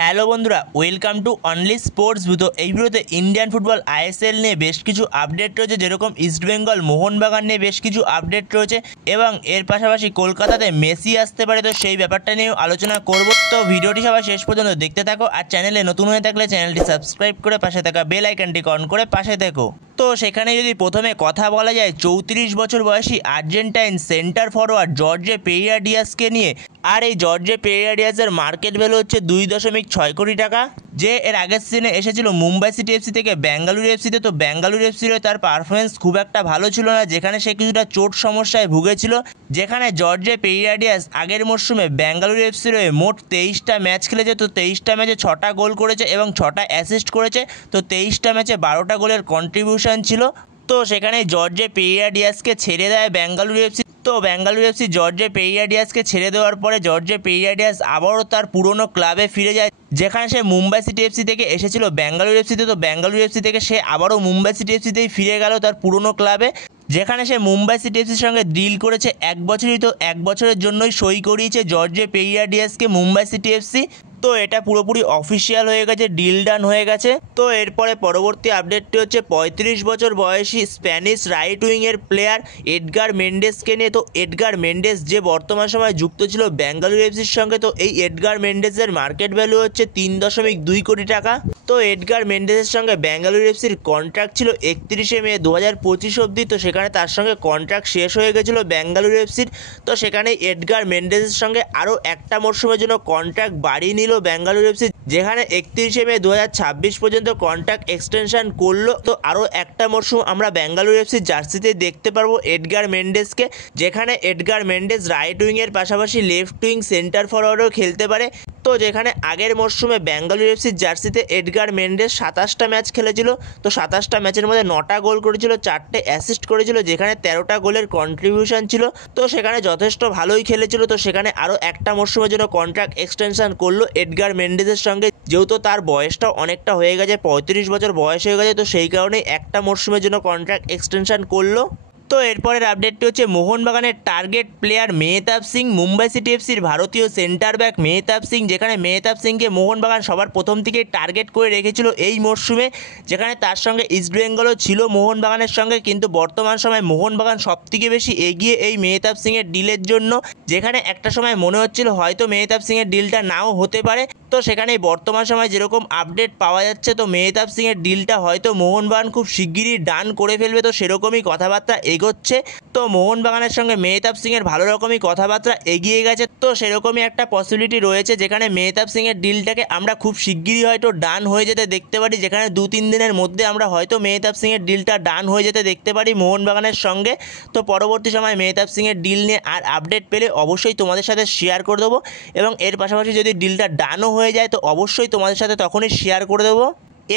Hello বন্ধুরা, welcome to only sports view. তো এই ভিডিওতে ইন্ডিয়ান ফুটবল আইএসএল নিয়ে বেশ কিছু আপডেট রয়েছে, যেরকম ইস্টবেঙ্গল মোহনবাগান নিয়ে বেশ কিছু আপডেট রয়েছে এবং এর পাশাপাশি কলকাতাতে মেসি আসতে পারে, তো সেই ব্যাপারটা নিয়েও আলোচনা করব। তো ভিডিওটি সবাই শেষ পর্যন্ত দেখতে থাকো, আর চ্যানেলে নতুন হয়ে থাকলে চ্যানেলটি সাবস্ক্রাইব করে পাশে থাকা বেল আইকনটি অন করে পাশে থেকো। তো সেখানে যদি প্রথমে কথা বলা যায় 34 বছর বয়সী আর্জেন্টাইন সেন্টার ফরওয়ার্ড জর্জে পেইরা ডিয়াসকে নিয়ে। আর এই জর্জে পেইরা ডিয়াসের মার্কেট ভ্যালু হচ্ছে 2.6 কোটি টাকা, যে এর আগের সিজনে এসেছিল মুম্বাই সিটি এফসি থেকে বেঙ্গালুরু এফসিতে। তো বেঙ্গালুরু এফসির তার পারফরমেন্স খুব একটা ভালো ছিল না, যেখানে সে কিছুটা চোট সমস্যায় ভুগেছিল। যেখানে জর্জে পেইরা ডিয়াস আগের মরশুমে বেঙ্গালুরু এফসির হয়ে মোট 23টা ম্যাচ খেলেছে, তো 23টা ম্যাচে 6টা গোল করেছে এবং 6টা অ্যাসিস্ট করেছে। তো 23টা ম্যাচে 12টা গোলের কন্ট্রিবিউশন ছিল। তো সেখানে জর্জে পেইরা ডিয়াসকে ছেড়ে দেয় বেঙ্গালুরু এফসি। তো বেঙ্গালুরু এফসি জর্জে পেইরা ডিয়াসকে ছেড়ে দেওয়ার পরে জর্জে পেইরা ডিয়াস আবারও তার পুরনো ক্লাবে ফিরে যায়, যেখানে সে মুম্বাই সিটি এফসি থেকে এসেছিল বেঙ্গালুরু এফসিতে। তো বেঙ্গালুরু এফসি থেকে সে আবারও মুম্বাই সিটি এফসিতেই ফিরে গেল তার পুরনো ক্লাবে, যেখানে সে মুম্বাই সিটি এফসির সঙ্গে ডিল করেছে 1 বছরই। তো 1 বছরের জন্যই সই করিয়েছে জর্জে পেইরা ডিয়াসকে মুম্বাই সিটি এফসি। তো এটা পুরোপুরি অফিসিয়াল হয়ে গেছে, ডিল ডান হয়ে গেছে। তো এরপরে পরবর্তী আপডেটটি হচ্ছে 35 বছর বয়সী স্প্যানিশ রাইট উইংয়ের প্লেয়ার এডগার মেন্ডেসকে নিয়ে। তো এডগার মেন্ডেস যে বর্তমান সময়ে যুক্ত ছিল বেঙ্গালুরু এফসির সঙ্গে, তো এই এডগার মেন্ডেসের মার্কেট ভ্যালু হচ্ছে 3.2 কোটি টাকা। তো এডগার মেন্ডেসের সঙ্গে বেঙ্গালুরু এফসির কন্ট্রাক্ট ছিল 31শে মে 2025 অবধি। তো সেখানে তার সঙ্গে কন্ট্রাক্ট শেষ হয়ে গেছিলো বেঙ্গালুরু এফসির। তো সেখানে এডগার মেন্ডেসের সঙ্গে আরও একটা মরশুমের জন্য কন্ট্রাক্ট বাড়িয়ে নিল বেঙ্গালুরু এফসি, যেখানে 31শে মে 2026 পর্যন্ত কন্ট্রাক্ট এক্সটেনশন করলো। তো আরও একটা মরশুম আমরা বেঙ্গালুরু এফসির জার্সিতে দেখতে পারবো এডগার মেন্ডেসকে, যেখানে এডগার মেন্ডেস রাইট উইংয়ের পাশাপাশি লেফট উইং সেন্টার ফরওয়ার্ডও খেলতে পারে। তো যেখানে আগের মরশুমে বেঙ্গালুরু এফসির জার্সিতে এডগার মেন্ডেস 27টা ম্যাচ খেলেছিল। তো 27টা ম্যাচের মধ্যে 9টা গোল করেছিল, 4টে অ্যাসিস্ট করেছিল, যেখানে 13টা গোলের কন্ট্রিবিউশন ছিল। তো সেখানে যথেষ্ট ভালোই খেলেছিল। তো সেখানে আরও একটা মরশুমের জন্য কন্ট্রাক্ট এক্সটেনশন করলো এডগার মেন্ডেসের সঙ্গে, যেহেতু তার বয়সটা অনেকটা হয়ে গেছে, 35 বছর বয়স হয়ে গেছে। তো সেই কারণেই একটা মরশুমের জন্য কন্ট্রাক্ট এক্সটেনশন করলো। তো এরপরের আপডেটটি হচ্ছে মোহনবাগানের target player Mehtab Singh, Mumbai City এফসির ভারতীয় সেন্টার ব্যাক মেহতাব সিং, যেখানে মেহতাব সিংকে মোহনবাগান সবার প্রথম থেকেই টার্গেট করে রেখেছিল এই মরশুমে, যেখানে তার সঙ্গে ইস্টবেঙ্গলও ছিল মোহনবাগানের সঙ্গে। কিন্তু বর্তমান সময়ে মোহনবাগান সবথেকে বেশি এগিয়ে এই মেহতাব সিংয়ের ডিলের জন্য, যেখানে একটা সময় মনে হচ্ছিল হয়তো মেহতাব সিংয়ের ডিলটা নাও হতে পারে। তো সেখানেই বর্তমান সময় যেরকম আপডেট পাওয়া যাচ্ছে, তো মেহতাব সিংয়ের ডিলটা হয়তো মোহনবাগান খুব শিগগিরই ডান করে ফেলবে। তো সেরকমই কথাবার্তা এগোচ্ছে। তো মোহনবাগানের সঙ্গে মেহতাব সিংয়ের ভালো রকমই কথাবার্তা এগিয়ে গেছে। তো সেরকমই একটা পসিবিলিটি রয়েছে, যেখানে মেহতাব সিংয়ের ডিলটাকে আমরা খুব শিগগিরই হয়তো ডান হয়ে যেতে দেখতে পারি, যেখানে 2-3 দিনের মধ্যে আমরা হয়তো মেহতাব সিংয়ের ডিলটা ডান হয়ে যেতে দেখতে পারি মোহনবাগানের সঙ্গে। তো পরবর্তী সময় মেহতাব সিংয়ের ডিল নিয়ে আর আপডেট পেলে অবশ্যই তোমাদের সাথে শেয়ার করে দেবো, এবং এর পাশাপাশি যদি ডিলটা ডানও হয়ে যায় তো অবশ্যই তোমাদের সাথে তখনই শেয়ার করে দেবো।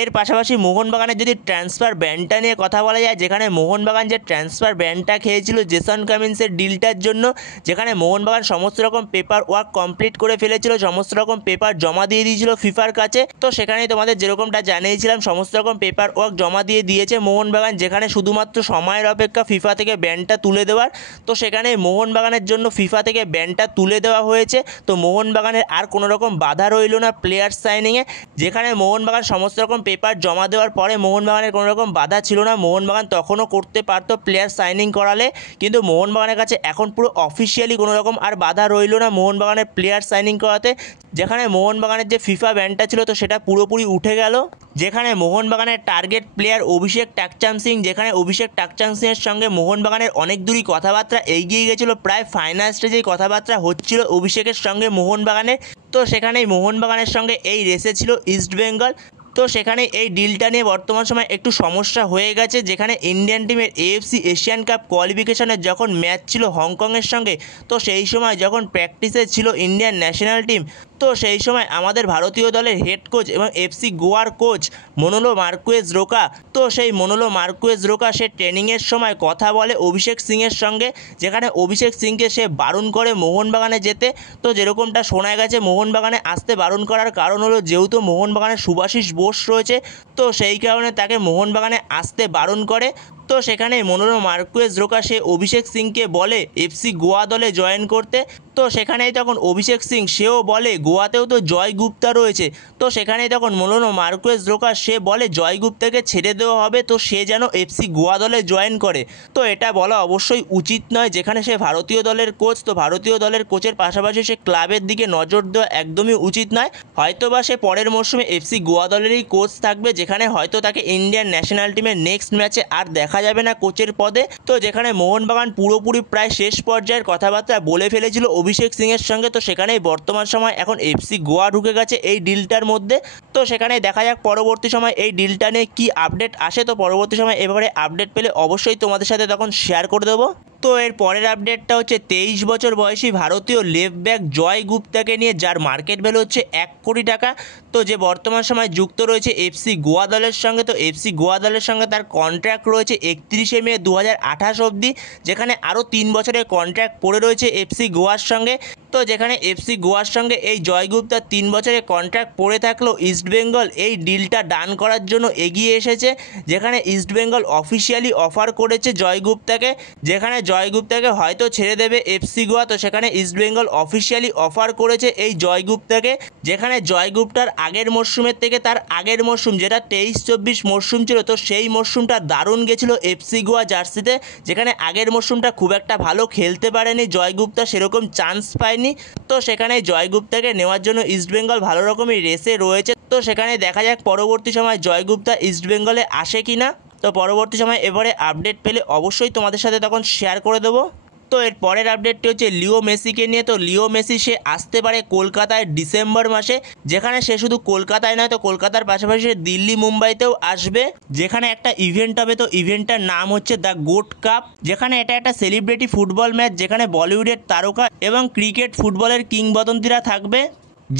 এর পাশাপাশি মোহনবাগানের যদি ট্রান্সফার ব্যানটা নিয়ে কথা বলা যায়, যেখানে মোহনবাগান যে ট্রান্সফার ব্যানটা খেয়েছিল জেসন কামিন্সের ডিলটার জন্য, যেখানে মোহনবাগান সমস্ত রকম পেপার ওয়ার্ক কমপ্লিট করে ফেলেছিল, সমস্ত রকম পেপার জমা দিয়ে দিয়েছিল ফিফার কাছে। তো সেখানে তোমাদের যেরকমটা জানিয়েছিলাম সমস্ত রকম পেপার ওয়ার্ক জমা দিয়ে দিয়েছে মোহনবাগান, যেখানে শুধুমাত্র সময়ের অপেক্ষা ফিফা থেকে ব্যানটা তুলে দেওয়ার। তো সেখানে মোহনবাগানের জন্য ফিফা থেকে ব্যানটা তুলে দেওয়া হয়েছে। তো মোহনবাগানের আর কোনো রকম বাধা রইল না প্লেয়ার সাইনিংয়ে, যেখানে মোহনবাগান সমস্ত রকম পেপার জমা দেওয়ার পরে মোহনবাগানের কোনো রকম বাধা ছিল না, মোহনবাগান তখনও করতে পারতো প্লেয়ার সাইনিং করালে। কিন্তু মোহনবাগানের কাছে এখন পুরো অফিসিয়ালি কোনো রকম আর বাধা রইল না মোহনবাগানের প্লেয়ার সাইনিং করাতে, যেখানে মোহনবাগানের যে ফিফা ব্যানটা ছিল তো সেটা পুরোপুরি উঠে গেল। যেখানে মোহনবাগানের টার্গেট প্লেয়ার অভিষেক টাকচাম সিং, যেখানে অভিষেক টাকচাম সিংয়ের সঙ্গে মোহনবাগানের অনেক দূরই কথাবার্তা এগিয়ে গেছিলো, প্রায় ফাইনাল স্টেজেই কথাবার্তা হচ্ছিল অভিষেকের সঙ্গে মোহনবাগানের। তো সেখানেই মোহনবাগানের সঙ্গে এই রেসে ছিল ইস্টবেঙ্গল। তো সেখানে এই ডিলটা নিয়ে বর্তমান সময় একটু সমস্যা হয়ে গেছে, যেখানে ইন্ডিয়ান টিমের এএফসি এশিয়ান কাপ কোয়ালিফিকেশনের যখন ম্যাচ ছিল হংকংয়ের সঙ্গে, তো সেই সময় যখন প্র্যাকটিসে ছিল ইন্ডিয়ান ন্যাশনাল টিম, তো সেই সময় আমাদের ভারতীয় দলের হেড কোচ এবং এফসি গোয়ার কোচ মনোলো মার্কুয়েজ রোকা, তো সেই মনোলো মার্কুয়েজ রোকা সে ট্রেনিংয়ের সময় কথা বলে অভিষেক সিংয়ের সঙ্গে, যেখানে অভিষেক সিংকে সে বারণ করে মোহনবাগানে যেতে। তো যেরকমটা শোনা গেছে মোহনবাগানে আসতে বারণ করার কারণ হলো যেহেতু মোহনবাগানের সুভাশিস বোস রয়েছে, তো সেই কারণে তাকে মোহনবাগানে আসতে বারণ করে। তো সেখানে মনোরম মার্কুয়েজ রোকা সে অভিষেক সিংকে বলে এফসি গোয়া দলে জয়েন করতে। তো সেখানেই তখন অভিষেক সিং সেও বলে গোয়াতেও তো জয় গুপ্তা রয়েছে। তো সেখানেই তখন মনোরম মার্কুয়েজ রোকা সে বলে জয় গুপ্তাকে ছেড়ে দেওয়া হবে, তো সে যেন এফসি গোয়া দলে জয়েন করে। তো এটা বলা অবশ্যই উচিত নয়, যেখানে সে ভারতীয় দলের কোচ, তো ভারতীয় দলের কোচের পাশাপাশি সে ক্লাবের দিকে নজর দেওয়া একদমই উচিত নয়। হয়তোবা সে পরের মরশুমে এফসি গোয়া দলেরই কোচ থাকবে, যেখানে হয়তো তাকে ইন্ডিয়ান ন্যাশনাল টিমের নেক্সট ম্যাচে আর দেখা যাবে না কোচের পদে। তো যেখানে মোহনবাগান পুরোপুরি প্রায় শেষ পর্যায়ের কথাবার্তা বলে ফেলেছিল অভিষেক সিংয়ের সঙ্গে, তো সেখানেই বর্তমান সময় এখন এফসি গোয়া ঢুকে গেছে এই ডিলটার মধ্যে। তো সেখানে দেখা যাক পরবর্তী সময় এই ডিলটা নিয়ে কী আপডেট আসে। তো পরবর্তী সময় এবারে আপডেট পেলে অবশ্যই তোমাদের সাথে তখন শেয়ার করে দেবো। তো এর পরের আপডেটটা হচ্ছে 23 বছর বয়সী ভারতীয় লেফট ব্যাক জয় গুপ্তাকে নিয়ে, যার মার্কেট ভ্যালু হচ্ছে 1 কোটি টাকা। তো যে বর্তমান সময় যুক্ত রয়েছে এফসি গোয়া দলের সঙ্গে। তো এফসি গোয়া দলের সঙ্গে তার কন্ট্রাক্ট রয়েছে 31শে মে 2028 অবধি, যেখানে আরও 3 বছরের কন্ট্রাক্ট পড়ে রয়েছে এফসি গোয়ার সঙ্গে। তো যেখানে এফসি গোয়ার সঙ্গে এই জয় গুপ্তার 3 বছরের কন্ট্রাক্ট পড়ে থাকলেও ইস্টবেঙ্গল এই ডিলটা ডান করার জন্য এগিয়ে এসেছে, যেখানে ইস্টবেঙ্গল অফিসিয়ালি অফার করেছে জয় গুপ্তাকে, যেখানে জয় গুপ্তাকে হয়তো ছেড়ে দেবে এফসি গোয়া। তো সেখানে ইস্টবেঙ্গল অফিসিয়ালি অফার করেছে এই জয় গুপ্তাকে, যেখানে জয় গুপ্তার আগের মরশুমের থেকে তার আগের মরশুম যেটা 23-24 মরশুম ছিল, তো সেই মরশুমটা দারুণ গেছিলো এফসি গোয়া জার্সিতে, যেখানে আগের মরশুমটা খুব একটা ভালো খেলতে পারেনি জয় গুপ্তা, সেরকম চান্স পায়নি। তো সেখানে জয় গুপ্তাকে নেওয়ার জন্য ইস্টবেঙ্গল ভালো রকমই রেসে রয়েছে। তো সেখানে দেখা যাক পরবর্তী সময় জয় গুপ্তা ইস্টবেঙ্গলে আসে কিনা। তো পরবর্তী সময় এবারে আপডেট পেলে অবশ্যই তোমাদের সাথে তখন শেয়ার করে দেবো। তো এর পরের আপডেটটি হচ্ছে লিও মেসিকে নিয়ে। তো লিও মেসি সে আসতে পারে কলকাতায় ডিসেম্বর মাসে, যেখানে সে শুধু কলকাতায় নয়, তো কলকাতার পাশাপাশি সে দিল্লি মুম্বাইতেও আসবে, যেখানে একটা ইভেন্ট হবে। তো ইভেন্টটার নাম হচ্ছে দ্য গোট কাপ, যেখানে এটা একটা সেলিব্রিটি ফুটবল ম্যাচ, যেখানে বলিউডের তারকা এবং ক্রিকেট ফুটবলের কিংবদন্তিরা থাকবে,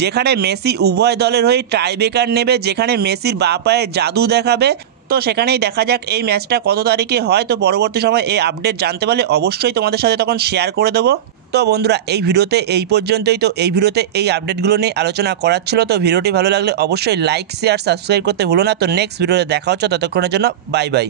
যেখানে মেসি উভয় দলের হয়ে টাইব্রেকার নেবে, যেখানে মেসির বাঁ পায়ে জাদু দেখাবে। তো সেখানেই দেখা যাক এই ম্যাচটা কত তারিখে হয়। তো পরবর্তী সময় এই আপডেট জানতে পারলে অবশ্যই তোমাদের সাথে তখন শেয়ার করে দেবো। তো বন্ধুরা এই ভিডিওতে এই পর্যন্তই। তো এই ভিডিওতে এই আপডেটগুলো নিয়ে আলোচনা করার ছিল। তো ভিডিওটি ভালো লাগলে অবশ্যই লাইক শেয়ার সাবস্ক্রাইব করতে ভুলো না। তো নেক্সট ভিডিওতে দেখা হচ্ছে, ততক্ষণের জন্য বাই বাই।